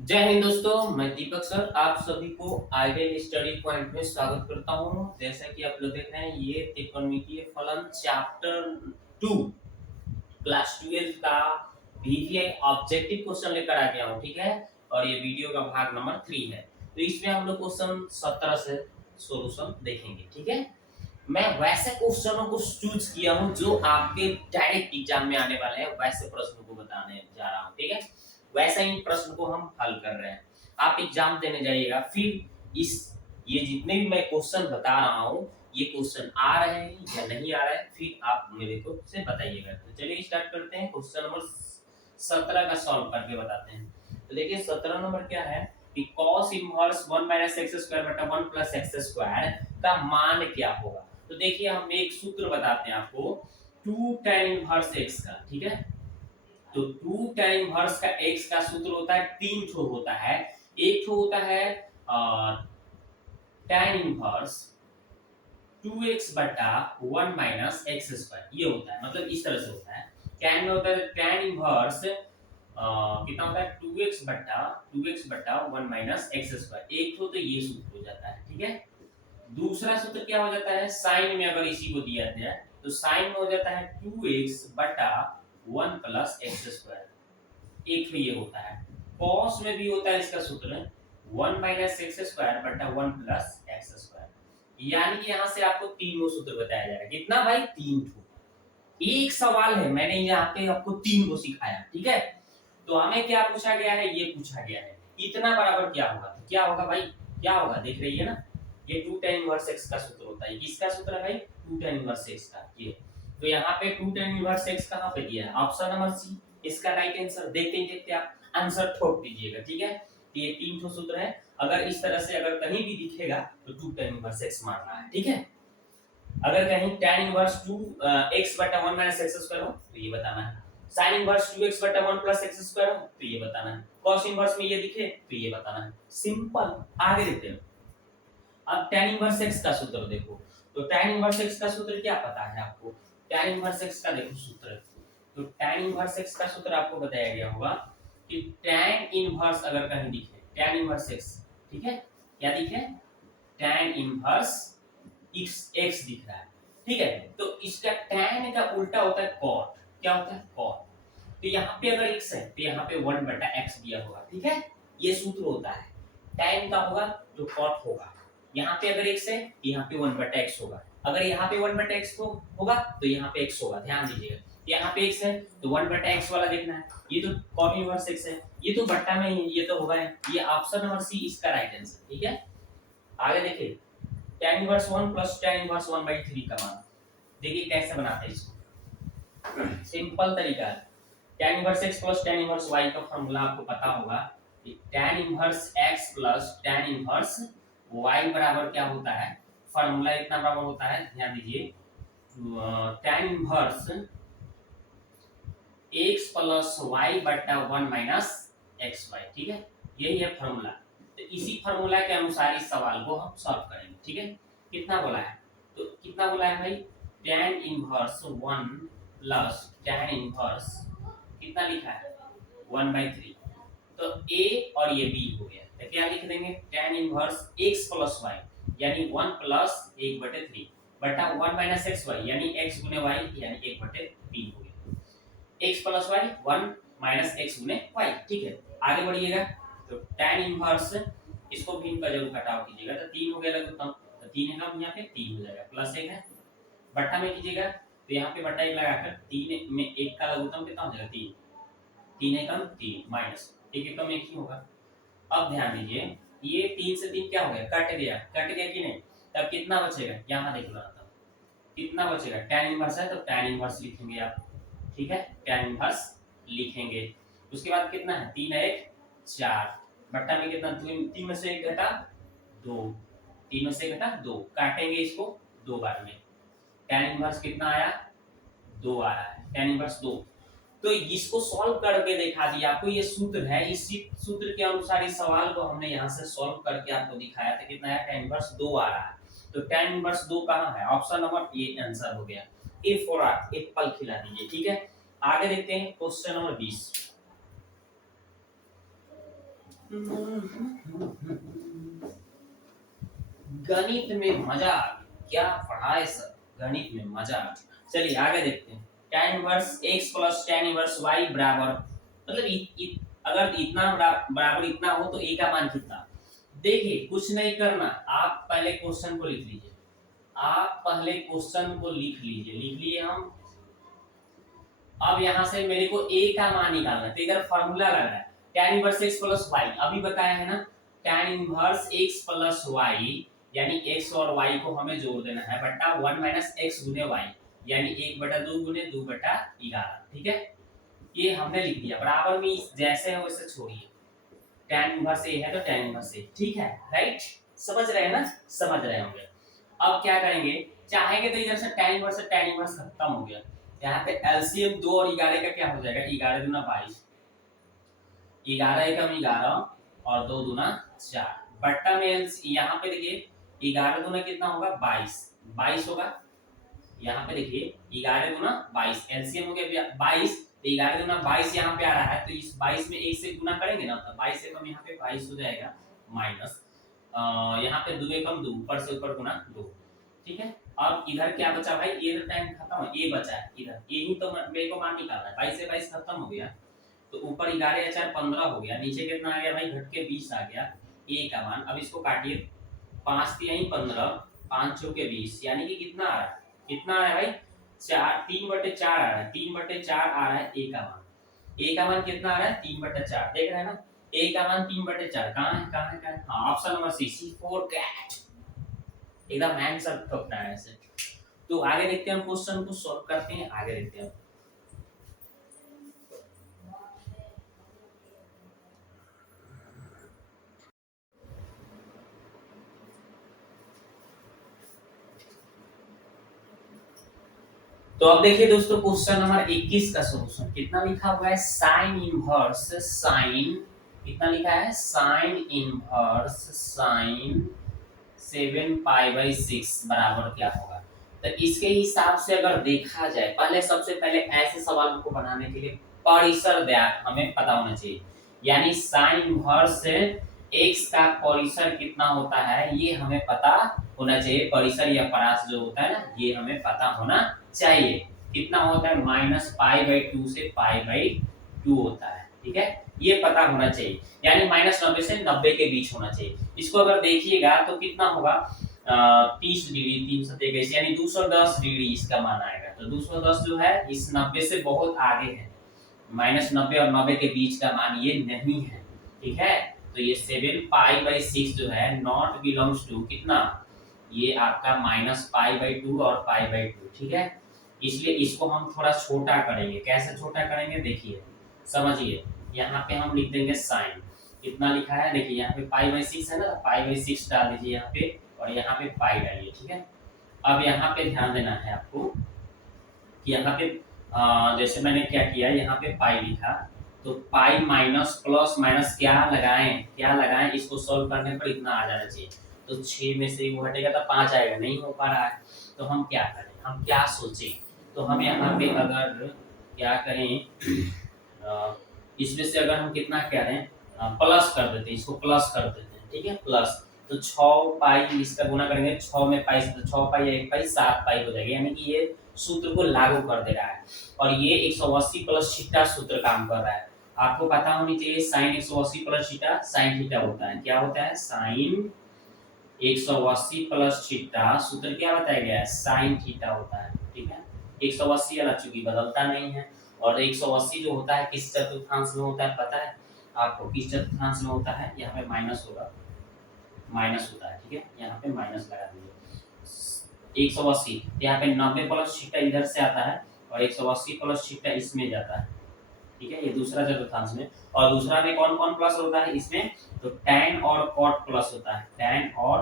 जय हिंद दोस्तों, मैं दीपक सर आप सभी को आइडियल स्टडी पॉइंट में स्वागत करता हूं। जैसा कि आप लोग देख रहे हैं, ये त्रिकोणमितीय फलन चैप्टर 2 क्लास 12 का वीवीआई ऑब्जेक्टिव क्वेश्चन लेकर आ गया हूं। ठीक है, और ये वीडियो का भाग नंबर 3 है। तो इसमें हम लोग क्वेश्चन 17 से सॉल्यूशन देखेंगे। ठीक है, मैं वैसे क्वेश्चनों को चूज किया हूं जो आपके डायरेक्ट एग्जाम में आने वाले हैं, वैसे प्रश्नों को बताने जा रहा हूं। ठीक है, वैसा ही प्रश्न को हम हल कर रहे हैं। आप एग्जाम देने जाइएगा, फिर इस ये जितने भी मैं क्वेश्चन बता रहा हूं, ये क्वेश्चन आ रहे हैं या नहीं आ रहे हैं, फिर आप मेरे को से बताइएगा। तो चलिए स्टार्ट करते हैं। क्वेश्चन नंबर 17 का सॉल्व करके बताते हैं। तो देखिए 17 नंबर क्या है कि cos इनवर्स 1 - x² बटा 1 + x² का मान क्या होगा। तो देखिए हम एक सूत्र बताते हैं आपको, 2 tan इनवर्स x का। ठीक है, तो 2 tan इनवर्स का x का सूत्र होता है, तीन ठो होता है। एक ठो होता है tan इनवर्स 2x बटा 1 - x², ये होता है। मतलब इस तरह से होता है। tan में होता है tan इनवर्स कितना होता है 2x बटा 1 - x²। एक ठो तो ये सूत्र हो जाता है। ठीक है, दूसरा सूत्र क्या हो जाता है, साइन में अगर इसी को दिया जाए तो साइन में हो जाता है 2x बटा 1 + x²। एक तो ये होता है। cos में भी होता है इसका सूत्र 1 - x² बटा 1 + x²। यानी कि यहाँ से आपको तीनों सूत्र बताया जाएगा। कितना भाई, तीन ठो। एक सवाल है, मैंने यहाँ पे आपको तीन को सिखाया। ठीक है, तो हमें क्या पूछा गया है, ये पूछा गया है इतना बराबर क्या होगा। तो क्या होगा भाई, क्या होगा देख रही है ना, ये 2 tan इनवर्स x का सूत्र होता है। किसका सूत्र है भाई, 2 tan इनवर्स x का। ये तो यहाँ पे 2 tan इनवर्स x कहाँ पे दिया है, ऑप्शन नंबर सी इसका राइट आंसर। देखते ही देखते आप आंसर ठोक दीजिएगा। ठीक है, तो ये तीन ठो सूत्र है। अगर इस तरह से अगर कहीं भी दिखेगा तो 2 tan इनवर्स x मारना है। ठीक है, अगर कहीं tan इनवर्स 2 x बटा 1 - x² हो तो ये बताना है। sin इनवर्स 2x बटा 1 + x² हो तो ये बताना है। cos इनवर्स में ये दिखे तो ये बताना है। सिंपल, आगे देखते हैं। अब tan इनवर्स x का सूत्र देखो। तो tan इनवर्स x का सूत्र क्या पता है आपको, tan इनवर्स x का देखो सूत्र। तो tan इनवर्स x का सूत्र आपको बताया गया होगा कि tan इनवर्स अगर कहीं दिखे tan इनवर्स x, ठीक है, क्या दिखे, tan इनवर्स x दिख रहा है। ठीक है, तो इसका tan का उल्टा होता है cot। क्या होता है, cot। तो यहाँ पे अगर x है तो यहाँ पे 1 बटा x दिया होगा। ठीक है, ये सूत्र होता है। tan का होगा तो cot होगा। यहाँ पे अगर x है तो यहाँ पे 1 बटा x होगा। अगर यहाँ पे 1 बटा x होगा तो यहाँ पे x होगा। ध्यान दीजिएगा, यहाँ पे x है तो 1 बटा x वाला देखना है। ये तो cot इनवर्स x है, ये तो बट्टा में ही, ये तो होगा। ये ऑप्शन नंबर सी इसका राइट आंसर। ठीक है, आगे देखिए tan इनवर्स 1 + tan इनवर्स 1/3 का मान। देखिए कैसे बनाते हैं इसको, सिंपल तरीका है। tan inverse x + tan inverse y का फॉर्मूला आपको पता होगा कि tan inverse x + tan inverse y बराबर क्या होता है, फॉर्मूला इतना बराबर होता है, ध्यान दीजिए, tan इनवर्स x + y बटा 1 - xy। ठीक है, यही है फॉर्मूला। तो इसी फॉर्मूला के अनुसार इस सवाल को हम सॉल्व करेंगे। ठीक है, कितना बोला है, तो कितना बोला है भाई, tan इनवर्स 1 + tan इनवर्स कितना लिखा है 1/3। तो a और ये b हो गया। तो क्या लिख देंगे, tan इनवर्स x + y यानी 1 + 1/3 बटा 1 - xy यानी x गुने y यानी 1/3 हो गया। x + y 1 - x गुने y। ठीक है, आगे बढ़िएगा। तो tan इनवर्स इसको भी इनका जरूर घटाव कीजिएगा। तो 3 हो गया लघुत्तम, तो 3 है ना, यहाँ पे 3 हो जाएगा, प्लस 1 है, बट्टा में कीजिएगा तो यहाँ पे बट्टा 1 लगाकर 3 में 1 का लघुत्तम कितना हो जाएगा, 3। 3 एकम 3 माइनस 1 एकम 1 ही होगा। अब ध्यान दीजिए, ये 3 से 3 क्या हो गया, कट गया कि नहीं। तब कितना बचेगा, यहाँ देख लो तब कितना बचेगा, tan इनवर्स है तो tan इनवर्स लिखेंगे आप। ठीक है, tan इनवर्स लिखेंगे। उसके बाद कितना है, 3 है 1 4 बट्टा में कितना, 3 में से 1 घटा 2, 3 में से घटा 2, काटेंगे इसको 2 बार में। tan इनवर्स कितना आया, 2 आया है, tan इनवर्स 2। तो इसको सॉल्व करके दिखा दिया आपको, ये सूत्र है, इसी सूत्र के अनुसार इस सवाल को हमने यहाँ से सॉल्व करके आपको दिखाया था। कितना है, tan इनवर्स 2 आ रहा है। तो tan इनवर्स 2 कहाँ है, ऑप्शन नंबर ए आंसर हो गया। ए फॉर एप्पल खिला दीजिए। ठीक है, आगे देखते हैं क्वेश्चन नंबर 20। गणित में मजा आ गया, क्या पढ़ाए सर, गणित में मजा आ गया। चलिए आगे देखते हैं। tan inverse x plus tan inverse y बराबर, मतलब अगर इतना बराबर इतना हो तो a का मान कितना। देखिए कुछ नहीं करना, आप पहले क्वेश्चन को लिख लीजिए, आप पहले क्वेश्चन को लिख लीजिए, लिख लिए हम। अब यहां से मेरे को a का मान निकालना है, तो इधर फार्मूला लग रहा है tan inverse x plus y, अभी बताया है ना, tan inverse x plus y, यानी x और y को हमें जोड़ देना है बटा 1 माइनस x गुने y, यानी 1/2 गुने 2/11। ठीक है, ये हमने लिख दिया, बराबर में जैसे है वैसे छोड़िए, tan इनवर्स a है तो tan इनवर्स a, ठीक है, राइट, समझ रहे हैं ना, समझ रहे होंगे। अब क्या करेंगे, चाहेंगे तो इधर से tan इनवर्स खत्म हो गया, यहाँ पे एलसीएम 2 और 11 का क्या हो जाएगा, 11 दूना 22, 11 एकम 11 और 2 दूना 4, बट्टा में यहाँ पे देखिए 11 दूना कितना होगा 22, 22 होगा, यहाँ पे देखिए 11 दूना 22, एलसीएम हो गया 22, तो 11 दूना 22 यहाँ पे आ रहा है, तो इस 22 में 1 से गुना करेंगे ना, तो 22 एकम यहाँ पे 22 हो जाएगा, माइनस यहाँ पे 2 एकम 2, ऊपर से ऊपर गुना 2, ठीक है। अब इधर क्या बचा भाई, ये तो टाइम खत्म है, ये बचा है इधर, ये ही तो मेरे को मान निकालना है, 22 से 22 खत्म हो गया, तो ऊपर 11 या 4 15 हो गया, नीचे कितना आ गया भाई, घट के 20 आ गया, ए का मान। अब इसको काटिए, 5 3 15, 5 6 के 20, यानी कि कितना आ रहा है, कितना आ रहा है भाई, 4 3/4 आ रहा है, 3/4 आ रहा है ए का मान, ए का मान कितना आ रहा है 3/4, देख रहे हैं ना, ए का मान 3/4 कहां है, कहां है, कहां है, हां option number C, C4 cat, एकदम आंसर ठोकना है ऐसे। तो आगे देखते हैं, हम क्वेश्चन को सॉल्व करते हैं, आगे देखते हैं। तो अब देखिए दोस्तों, क्वेश्चन नंबर 21 का सॉल्यूशन कितना लिखा हुआ है, साइन इनवर्स साइन, कितना लिखा है, साइन इनवर्स साइन 7π/6 बराबर क्या होगा। तो इसके हिसाब से अगर देखा जाए, पहले सबसे पहले ऐसे सवाल को बनाने के लिए परिसर ज्ञात हमें पता होना चाहिए, यानी साइन इनवर्स x का परिसर कितना होता है ये हमें पता होना चाहिए, परिसर या परास जो होता है ना, ये हमें पता होना चाहिए, कितना होता है, -π/2 से π/2 होता है, ठीक है, ये पता होना चाहिए, यानी -90 से 90 के बीच होना चाहिए। इसको अगर देखिएगा तो कितना होगा, 30 डिग्री 323, यानी 210 डिग्री इसका मान आएगा, तो 210 जो है इस 90 से बहुत आगे है, -90 और 90 के बीच का मान ये नहीं है, ठीक है। तो ये 7π/6 जो है नॉट बिलोंग्स टू कितना, ये आपका -π/2 और π/2, ठीक है। इसलिए इसको हम थोड़ा छोटा करेंगे, कैसे छोटा करेंगे देखिए, समझिए, यहाँ पे हम लिख देंगे साइन, कितना लिखा है देखिए, यहाँ पे π/6 है ना, π/6 डाल दीजिए यहाँ पे, और यहाँ पे पाई डालिए, ठीक है। अब यहाँ पे ध्यान देना है आपको कि यहाँ पे जैसे मैंने क्या किया, यहाँ पे पाई लिखा, तो पाई माइनस प्लस माइनस क्या लगाएं, इसको सोल्व करने पर इतना आ जाना चाहिए, तो 6 में से वो हटेगा तो 5 आएगा, नहीं हो पा रहा है, तो हम क्या करें, हम क्या सोचें, तो हम यहाँ पे अगर क्या करें, इसमें से अगर हम कितना करें, प्लस कर देते हैं, इसको प्लस कर देते हैं, ठीक है, प्लस, तो 6 पाई इसका गुना करेंगे, 6 में पाई से, तो 6 पाई 1 पाई 7 पाई हो जाएगा, यानी कि ये सूत्र को लागू कर दे रहा है, और ये 180 प्लस थीटा सूत्र काम कर रहा है। आपको पता होनी चाहिए sine 180 plus theta sine theta होता है, क्या होता है, साइन 180 प्लस थीटा सूत्र क्या बताया गया है, साइन थीटा होता है, ठीक है। 180 वाला चूंकि बदलता नहीं है, और 180 जो होता है किस चतुर्थांश में होता है पता है आपको, किस चतुर्थांश में होता है, यहाँ पे माइनस होगा, माइनस होता है, ठीक है, यहाँ पे माइनस लगा दीजिए, 180 यहाँ पे 90 प्लस थीटा इधर से आता है, और 180 प्लस थीटा इसमें जाता है, ठीक है, ये दूसरा चतुर्थांश में, और दूसरा में कौन कौन प्लस होता है इसमें, तो tan और cot प्लस होता है, tan और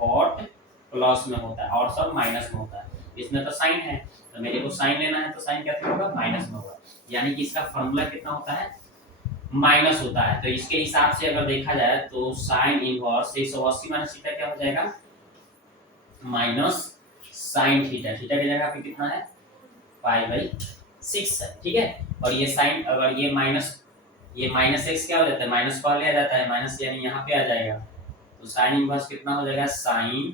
cot प्लस में होता है, और सब माइनस में होता है, इसमें तो साइन है, तो मेरे को साइन लेना है, तो साइन कैसे होगा, माइनस में होगा, यानी कि इसका फॉर्मूला कितना होता है, माइनस होता है। तो इसके हिसाब से अगर देखा जाए तो साइन इनवर्स 180 माइनस थीटा क्या हो जाएगा, माइनस साइन थीटा, थीटा की जगह पे कितना है, π/6 है, ठीक है, और ये साइन, अगर ये माइनस ये माइनस एक्स क्या हो जाता है, माइनस पर लिया जाता है, माइनस यानी यहाँ पे आ जाएगा, तो साइन इनवर्स कितना हो जाएगा, साइन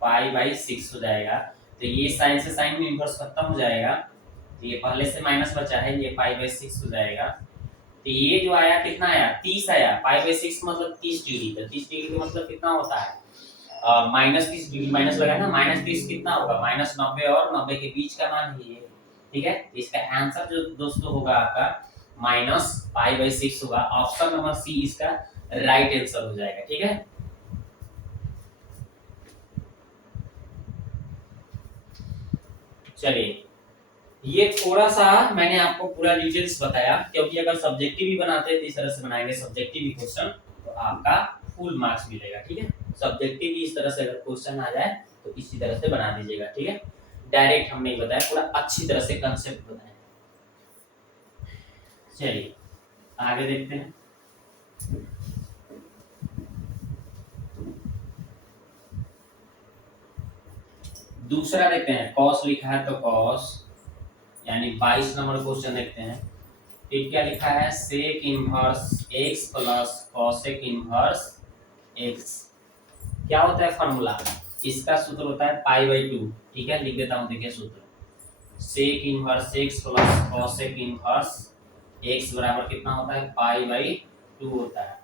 पाई बाई 6 हो जाएगा। तो ये साइन से साइन में इनवर्स खत्म हो जाएगा, तो ये पहले से माइनस बचा है, ये पाई बाई 6 हो जाएगा। तो ये जो आया कितना आया, 30 आया। पाई बाई 6 मतलब 30 डिग्री, तो 30 डिग्री का मतलब कितना होता है, माइनस 30 डिग्री, माइनस लगा ना, माइनस 30 कितना होगा, माइनस 90 और 90 के बीच का मान है ये। ठीक है, इसका आंसर जो दोस्तों होगा आपका माइनस पाई बाई 6 होगा। ऑप्शन नंबर सी इसका राइट आंसर हो जाएगा। ठीक है, चलिए ये थोड़ा सा मैंने आपको पूरा डिटेल्स बताया, क्योंकि अगर सब्जेक्टिव भी बनाते हैं तो इस तरह से बनाएंगे सब्जेक्टिव क्वेश्चन, तो आपका फुल मार्क्स मिलेगा। ठीक है, सब्जेक्टिव भी इस तरह से अगर क्वेश्चन आ जाए तो इसी तरह से बना दीजिएगा। ठीक है, डायरेक्ट हम नहीं बताया, पूरा अच्छी तरह से कंसेप्ट बताया। चलिए आगे देखते हैं। दूसरा देखते हैं, कॉस लिखा है तो कॉस यानी 22 नंबर क्वेश्चन देखते हैं। फिर क्या लिखा है, sec inverse x plus cosec inverse x. क्या होता है फॉर्मूला, इसका सूत्र होता है पाई बाई 2। ठीक है, लिख देता हूं, देखिए सूत्र, sec inverse x plus cosec inverse x बराबर कितना होता है, पाई बाई 2 होता है।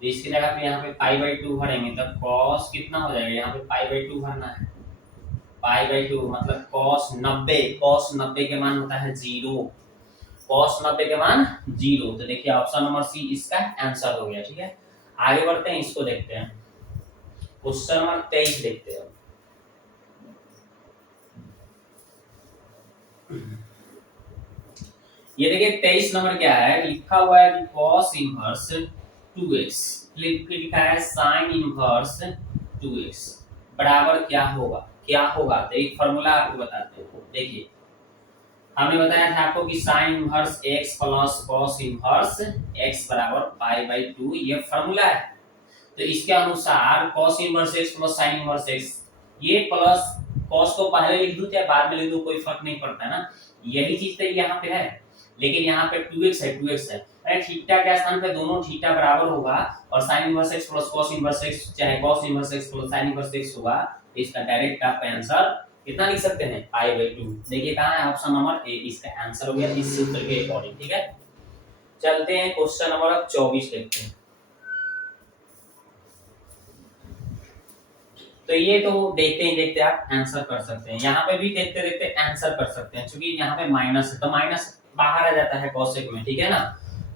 तो इसकी जगह पे यहाँ पे पाई बाई 2 भरेंगे, तब कॉस कितना हो जाएगा, यहाँ पे पाई बाई 2 भरना है, पाई बाई 2 मतलब कॉस 90, कॉस 90 के मान होता है 0, कॉस 90 के मान 0। तो देखिए ऑप्शन नंबर सी इसका आंसर हो गया। ठीक है, आगे बढ़ते हैं, इसको देखते हैं, क्वेश्चन नंबर 23 देखते हैं। ये देखिए 23 नंबर क्या है, लिखा हुआ है कि cos इनवर्स 2x, लिखा है sin इनवर्स 2x बराबर क्या होगा, क्या होगा, तो एक फार्मूला आपको बताते हैं। देखिए हमने बताया था आपको कि sin inverse x plus cos inverse x बराबर पाई बाई 2, ये फार्मूला है। तो इसके अनुसार cos inverse x plus sin inverse x, ये प्लस cos को पहले लिख दूं चाहे बाद में लिख दूं कोई फर्क नहीं पड़ता ना, यही चीज तो यहाँ पे है, लेकिन यहाँ पे 2x है, 2x है, अरे थीटा के स्थान पे दोनों थीटा बराबर होगा, और sin inverse x plus cos inverse x चाहे cos inverse x plus sin inverse x होगा, तो इसका डायरेक्ट आप आंसर कितना लिख सकते हैं, पाई बाई 2। देखिए कहाँ है, ऑप्शन नंबर ए इसका आंसर हो गया इस सूत्र के अकॉर्डिंग। ठीक है, चलते हैं क्वेश्चन नंबर 24 देखते हैं। तो ये तो देखते ही देखते आप आंसर कर सकते हैं, यहाँ पे भी देखते देखते आंसर कर सकते हैं, क्योंकि यहाँ पे माइनस है तो माइनस बाहर आ जाता है कॉसेक में। ठीक है ना,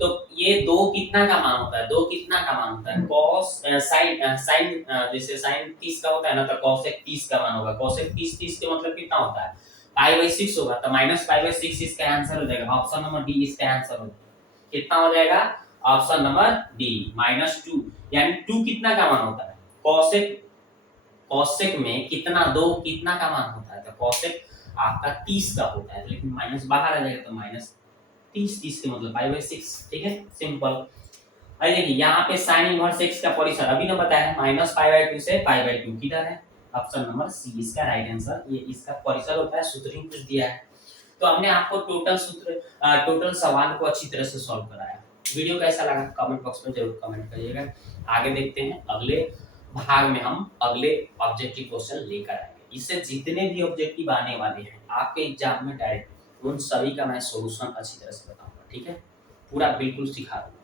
तो ये दो कितना का मान होता है, दो कितना का मान होता है, कॉस साइन साइन जैसे साइन 30 का होता है ना, तो कॉसेक 30 का मान होगा, कॉसेक 30 30 के मतलब कितना होता है, पाई बाई 6 होगा, तो माइनस पाई बाई 6 इसका आंसर हो जाएगा, ऑप्शन नंबर डी इसका आंसर हो जाएगा। कितना हो जाएगा, ऑप्शन नंबर डी -2, यानी 2 कितना का मान होता है, कॉसेक, कॉसेक में कितना, दो कितना का मान होता है, तो कॉसेक आपका 30 का होता है, लेकिन माइनस बाहर आ जाएगा, तो माइनस 30, 30 के मतलब पाई बाई 6। ठीक है, सिंपल। अरे देखिए यहाँ पे साइन इनवर्स एक्स का परिसर अभी ना बताया है, माइनस पाई बाई 2 से पाई बाई 2 किधर है, ऑप्शन नंबर सी इसका राइट आंसर, ये इसका परिसर होता है, सूत्र ही कुछ दिया है। तो हमने आपको टोटल सूत्र, टोटल सवाल को अच्छी तरह से सॉल्व कराया। वीडियो कैसा लगा कमेंट बॉक्स में जरूर कमेंट करिएगा। आगे देखते हैं, अगले भाग में हम अगले ऑब्जेक्टिव क्वेश्चन लेकर आएंगे, इससे जितने भी ऑब्जेक्टिव आने वाले हैं आपके एग्जाम में डायरेक्ट, उन सभी का मैं सॉल्यूशन अच्छी तरह से बताऊंगा। ठीक है, पूरा बिल्कुल सिखा दूंगा।